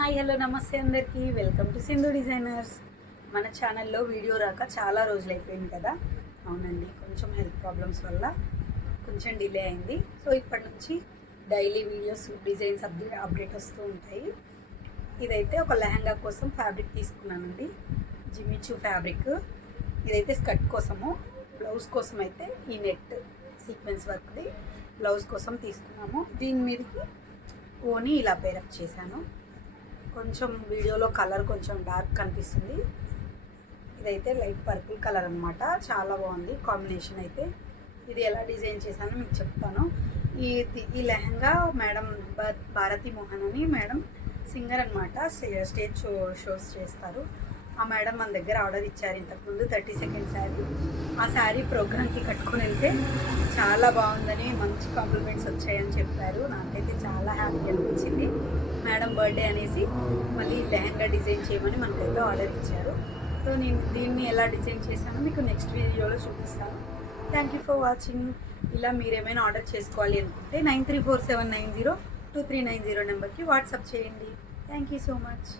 Hi hello నమస్తే అందరికీ welcome to Sindhu designers. మన ఛానల్లో వీడియో రాక చాలా రోజులు అయిపోయింది కదా. అవునండి, కొంచెం హెల్త్ ప్రాబ్లమ్స్ వల్ల కొంచెం డిలే అయింది. సో ఇప్పటి నుంచి డైలీ వీడియోస్ డిజైన్స్ అప్డేట్ వస్తూ ఉంటాయి. ఇదైతే ఒక లెహంగా కోసం ఫ్యాబ్రిక్ తీసుకున్నానండి, జిమిచూ ఫ్యాబ్రిక్. ఇదైతే స్కర్ట్ కోసము, బ్లౌజ్ కోసం అయితే ఈ నెట్ సీక్వెన్స్ వర్క్ది బ్లౌజ్ కోసం తీసుకున్నాము. దీని మీదకి ఓని ఇలా పేరప్ చేశాను. కొంచెం వీడియోలో కలర్ కొంచెం డార్క్ కనిపిస్తుంది. ఇదైతే లైట్ పర్పుల్ కలర్ అనమాట, చాలా బాగుంది కాంబినేషన్. అయితే ఇది ఎలా డిజైన్ చేశానో మీకు చెప్తాను. ఈ లెహంగా మేడం భారతి మోహన్ అని మేడం సింగర్ అనమాట, స్టేజ్ షోస్ చేస్తారు. ఆ మేడం మన దగ్గర ఆర్డర్ ఇచ్చారు ఇంతకుముందు 30 సెకండ్ శారీ. ఆ శారీ ప్రోగ్రామ్కి కట్టుకొని వెళ్తే చాలా బాగుందని, మంచి కాంప్లిమెంట్స్ వచ్చాయని చెప్పారు. నాకైతే చాలా హ్యాపీ అనిపించింది. మేడం బర్త్డే అనేసి మళ్ళీ లెహంగా డిజైన్ చేయమని మనకైతే ఆర్డర్ ఇచ్చారు. సో నేను దీన్ని ఎలా డిజైన్ చేశానో మీకు నెక్స్ట్ వీడియోలో చూపిస్తాను. Thank you for watching. ఇలా మీరేమైనా ఆర్డర్ చేసుకోవాలి అనుకుంటే 9347902390 నెంబర్కి వాట్సాప్ చేయండి. Thank you so much.